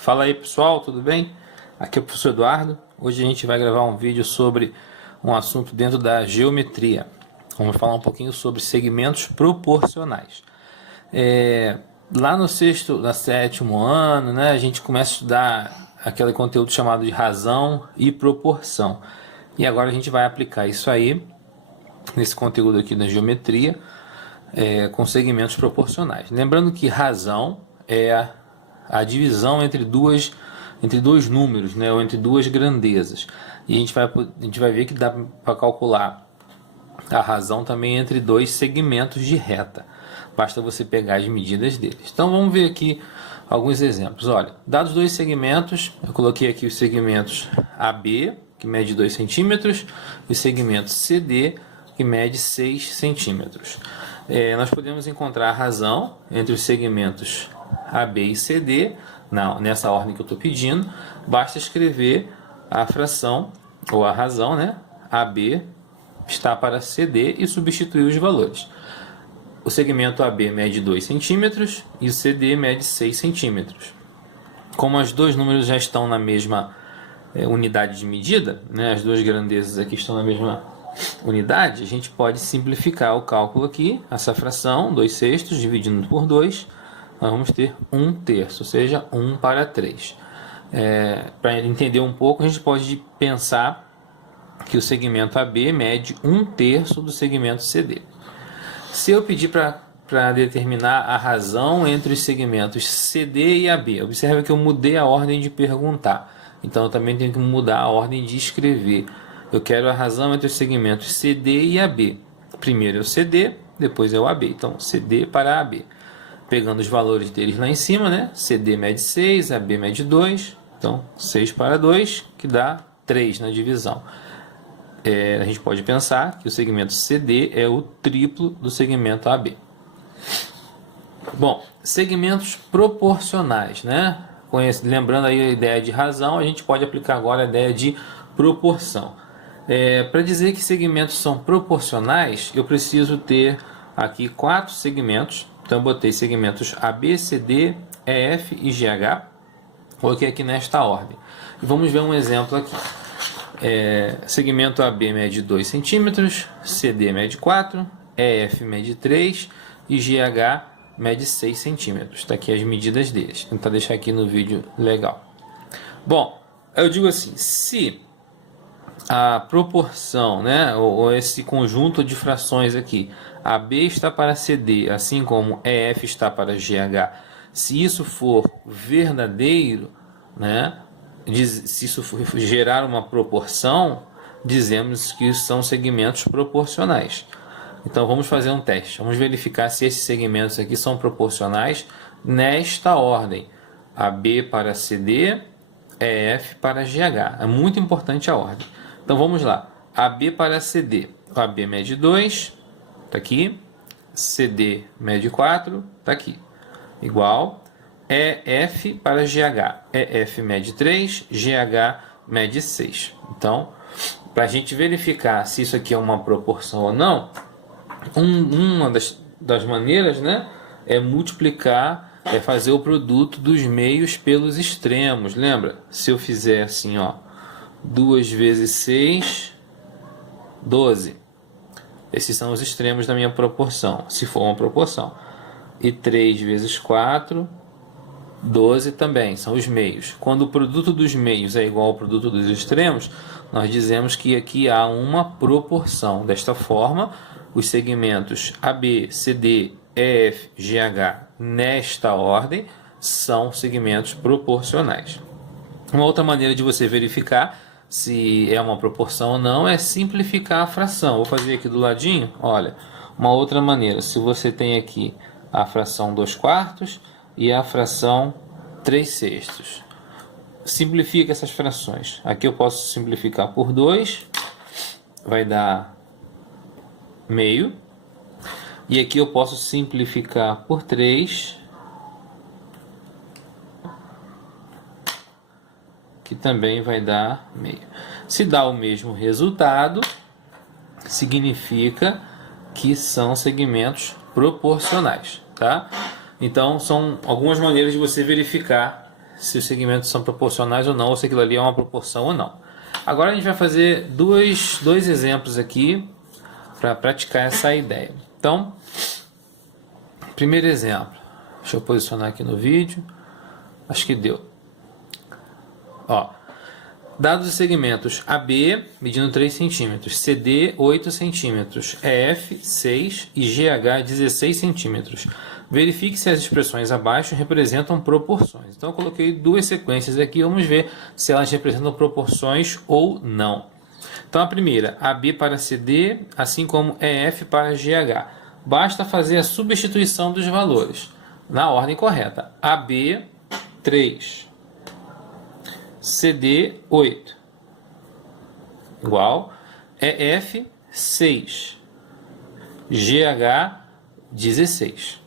Fala aí pessoal, tudo bem? Aqui é o professor Eduardo. Hoje a gente vai gravar um vídeo sobre um assunto dentro da geometria. Vamos falar um pouquinho sobre segmentos proporcionais. Lá no sétimo ano, né, a gente começa a estudar aquele conteúdo chamado de razão e proporção. E agora a gente vai aplicar isso aí, nesse conteúdo aqui da geometria, com segmentos proporcionais. Lembrando que razão é a divisão entre dois números, né, ou entre duas grandezas. E a gente vai ver que dá para calcular a razão também entre dois segmentos de reta. Basta você pegar as medidas deles. Então vamos ver aqui alguns exemplos. Olha, dados dois segmentos, eu coloquei aqui os segmentos AB, que mede 2 centímetros, e o segmento CD, que mede 6 centímetros. Nós podemos encontrar a razão entre os segmentos AB e CD, nessa ordem que eu estou pedindo. Basta escrever a fração, ou a razão, né? AB está para CD e substituir os valores. O segmento AB mede 2 centímetros e o CD mede 6 centímetros. Como os dois números já estão na mesma unidade de medida, né? As duas grandezas aqui estão na mesma unidade, a gente pode simplificar o cálculo aqui. Essa fração, 2/6, dividindo por 2, nós vamos ter 1/3, ou seja, 1 para 3. Para entender um pouco, a gente pode pensar que o segmento AB mede 1/3 do segmento CD. Se eu pedir para determinar a razão entre os segmentos CD e AB, observe que eu mudei a ordem de perguntar. Então eu também tenho que mudar a ordem de escrever. Eu quero a razão entre os segmentos CD e AB. Primeiro é o CD, depois é o AB. Então CD para AB. Pegando os valores deles lá em cima, né? CD mede 6, AB mede 2. Então 6 para 2, que dá 3 na divisão. A gente pode pensar que o segmento CD é o triplo do segmento AB. Bom, segmentos proporcionais, né? Lembrando aí a ideia de razão, a gente pode aplicar agora a ideia de proporção. Para dizer que segmentos são proporcionais, eu preciso ter aqui 4 segmentos. Então eu botei segmentos AB, CD, EF e GH. Coloquei aqui nesta ordem. E vamos ver um exemplo aqui. Segmento AB mede 2 centímetros, CD mede 4, EF mede 3 e GH mede 6 centímetros. Está aqui as medidas deles. Vou tentar deixar aqui no vídeo legal. Bom, eu digo assim, se a proporção, né, ou esse conjunto de frações aqui, AB está para CD, assim como EF está para GH, se isso for verdadeiro, né, se isso for gerar uma proporção, dizemos que são segmentos proporcionais. Então vamos fazer um teste. Vamos verificar se esses segmentos aqui são proporcionais nesta ordem: AB para CD, EF para GH. É muito importante a ordem. Então vamos lá. AB para CD. O AB mede 2, está aqui. CD mede 4, está aqui. Igual. EF para GH. EF mede 3, GH mede 6. Então, para a gente verificar se isso aqui é uma proporção ou não, uma das maneiras, né, é multiplicar, fazer o produto dos meios pelos extremos. Lembra? Se eu fizer assim, ó, 2 vezes 6, 12. Esses são os extremos da minha proporção, se for uma proporção. E 3 vezes 4, 12 também, são os meios. Quando o produto dos meios é igual ao produto dos extremos, nós dizemos que aqui há uma proporção. Desta forma, os segmentos AB, CD, EF, GH, nesta ordem, são segmentos proporcionais. Uma outra maneira de você verificar se é uma proporção ou não é simplificar a fração. Vou fazer aqui do ladinho, olha, uma outra maneira. Se você tem aqui a fração 2/4 e a fração 3/6. Simplifica essas frações. Aqui eu posso simplificar por 2, vai dar meio. E aqui eu posso simplificar por 3, que também vai dar meio. Se dá o mesmo resultado, significa que são segmentos proporcionais, tá? Então, são algumas maneiras de você verificar se os segmentos são proporcionais ou não, ou se aquilo ali é uma proporção ou não. Agora a gente vai fazer dois exemplos aqui para praticar essa ideia. Então, primeiro exemplo, deixa eu posicionar aqui no vídeo, acho que deu. Ó, dados os segmentos AB medindo 3 cm, CD 8 cm, EF 6 e GH 16 cm. Verifique se as expressões abaixo representam proporções. Então eu coloquei duas sequências aqui, vamos ver se elas representam proporções ou não. Então a primeira, AB para CD, assim como EF para GH. Basta fazer a substituição dos valores na ordem correta. AB 3, CD 8, igual EF 6, GH 16.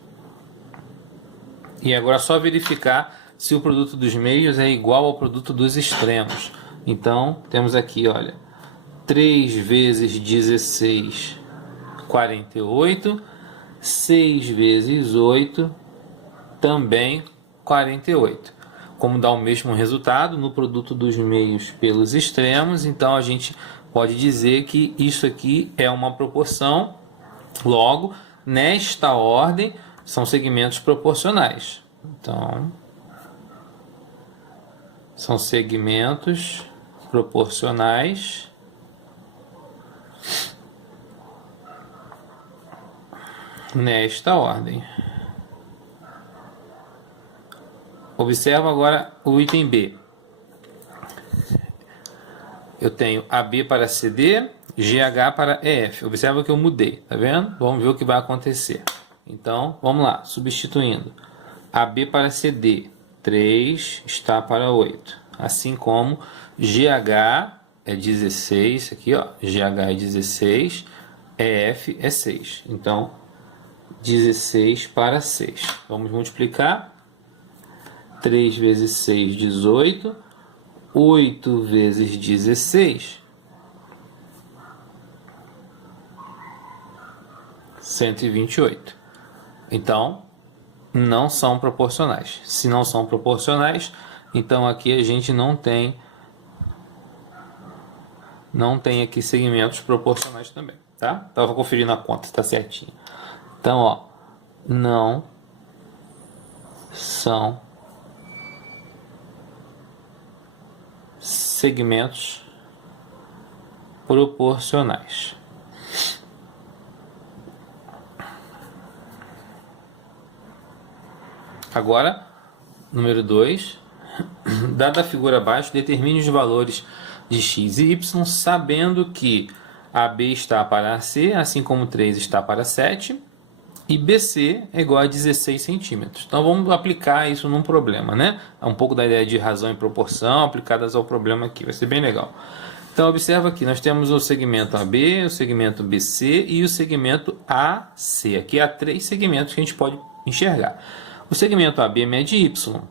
E agora é só verificar se o produto dos meios é igual ao produto dos extremos. Então temos aqui, olha, 3 vezes 16, 48, 6 vezes 8, também 48. Como dá o mesmo resultado no produto dos meios pelos extremos, então a gente pode dizer que isso aqui é uma proporção. Logo, nesta ordem, são segmentos proporcionais. Então, são segmentos proporcionais nesta ordem. Observa agora o item B. Eu tenho AB para CD, GH para EF. Observa que eu mudei, tá vendo? Vamos ver o que vai acontecer. Então, vamos lá, substituindo. AB para CD, 3 está para 8. Assim como GH é 16, aqui ó, GH é 16, EF é 6. Então, 16 para 6. Vamos multiplicar. 3 vezes 6, 18. 8 vezes 16, 128. Então, não são proporcionais. Se não são proporcionais, então aqui a gente não tem aqui segmentos proporcionais também, tá? Estava conferindo a conta, está certinho. Então, ó, não são segmentos proporcionais. Agora, número 2, dada a figura abaixo, determine os valores de x e y, sabendo que AB está para AC, assim como 3 está para 7, e BC é igual a 16 centímetros. Então vamos aplicar isso num problema, né? É um pouco da ideia de razão e proporção aplicadas ao problema aqui, vai ser bem legal. Então observa aqui, nós temos o segmento AB, o segmento BC e o segmento AC. Aqui há 3 segmentos que a gente pode enxergar. O segmento AB mede Y,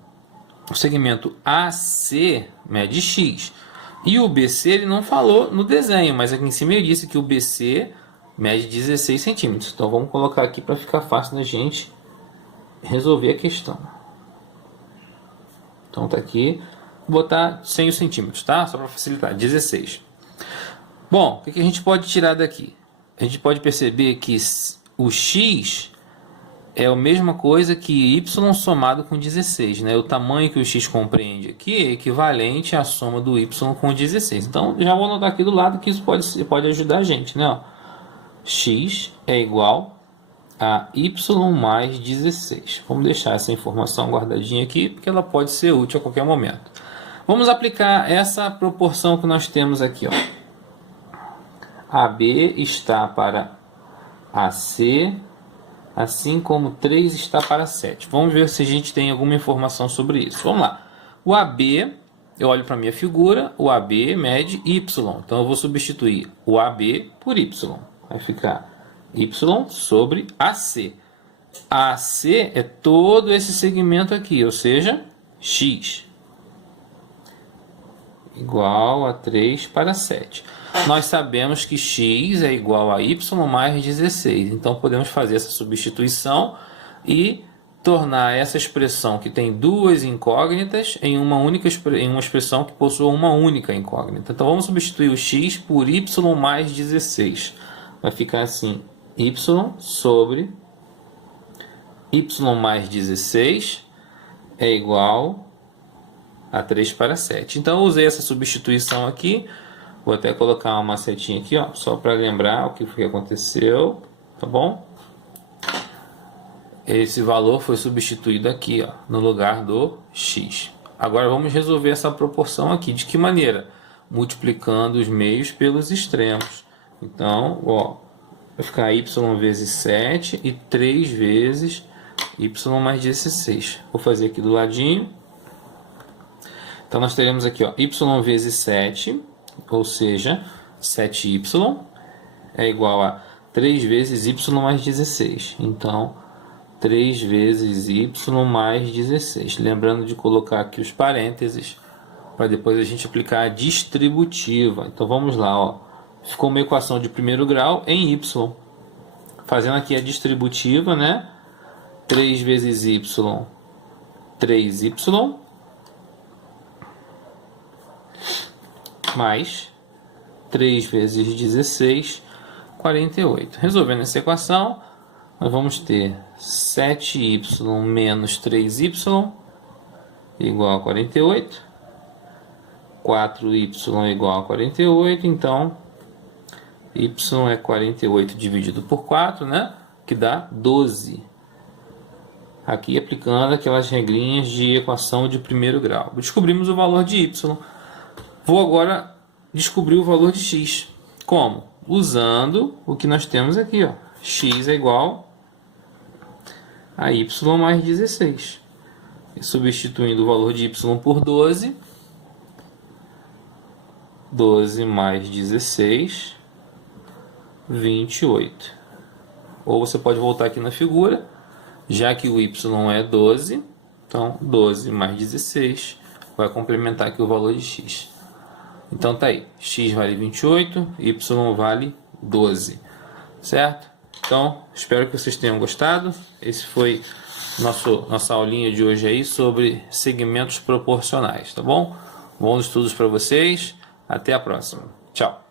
o segmento AC mede X. E o BC ele não falou no desenho, mas aqui em cima ele disse que o BC mede 16 centímetros. Então vamos colocar aqui para ficar fácil da gente resolver a questão. Então tá aqui, vou botar 100 centímetros, tá? Só para facilitar, 16. Bom, o que a gente pode tirar daqui? A gente pode perceber que o X é a mesma coisa que Y somado com 16, né? O tamanho que o X compreende aqui é equivalente à soma do Y com 16. Então já vou anotar aqui do lado que isso pode ajudar a gente, né? X é igual a Y mais 16. Vamos deixar essa informação guardadinha aqui, porque ela pode ser útil a qualquer momento. Vamos aplicar essa proporção que nós temos aqui, ó. AB está para AC, assim como 3 está para 7. Vamos ver se a gente tem alguma informação sobre isso. Vamos lá. O AB, eu olho para a minha figura, o AB mede Y. Então eu vou substituir o AB por Y. Vai ficar Y sobre AC. AC é todo esse segmento aqui, ou seja, X. Igual a 3 para 7. Nós sabemos que X é igual a Y mais 16. Então podemos fazer essa substituição e tornar essa expressão que tem duas incógnitas em uma expressão que possua uma única incógnita. Então vamos substituir o x por y mais 16. Vai ficar assim, y sobre y mais 16 é igual a 3 para 7. Então eu usei essa substituição aqui. Vou até colocar uma setinha aqui, ó, só para lembrar o que foi que aconteceu, tá bom? Esse valor foi substituído aqui, ó, no lugar do x. Agora vamos resolver essa proporção aqui. De que maneira? Multiplicando os meios pelos extremos. Então, ó, vai ficar y vezes 7 e 3 vezes y mais 16. Vou fazer aqui do ladinho. Então nós teremos aqui, ó, y vezes 7, ou seja, 7y é igual a 3 vezes y mais 16. Então, 3 vezes y mais 16. Lembrando de colocar aqui os parênteses, para depois a gente aplicar a distributiva. Então vamos lá, ó. Ficou uma equação de primeiro grau em y. Fazendo aqui a distributiva, né? 3 vezes y, 3y, mais 3 vezes 16, 48. Resolvendo essa equação, nós vamos ter 7y menos 3y igual a 48. 4y igual a 48. Então, y é 48 dividido por 4, né? Que dá 12. Aqui aplicando aquelas regrinhas de equação de primeiro grau. Descobrimos o valor de y. Vou agora descobrir o valor de x. Como? Usando o que nós temos aqui, ó. X é igual a y mais 16. E substituindo o valor de y por 12. 12 mais 16, 28. Ou você pode voltar aqui na figura, já que o y é 12, então 12 mais 16 vai complementar aqui o valor de x. Então tá aí, x vale 28, y vale 12, certo? Então, espero que vocês tenham gostado. Esse foi nossa aulinha de hoje aí sobre segmentos proporcionais, tá bom? Bons estudos para vocês, até a próxima. Tchau!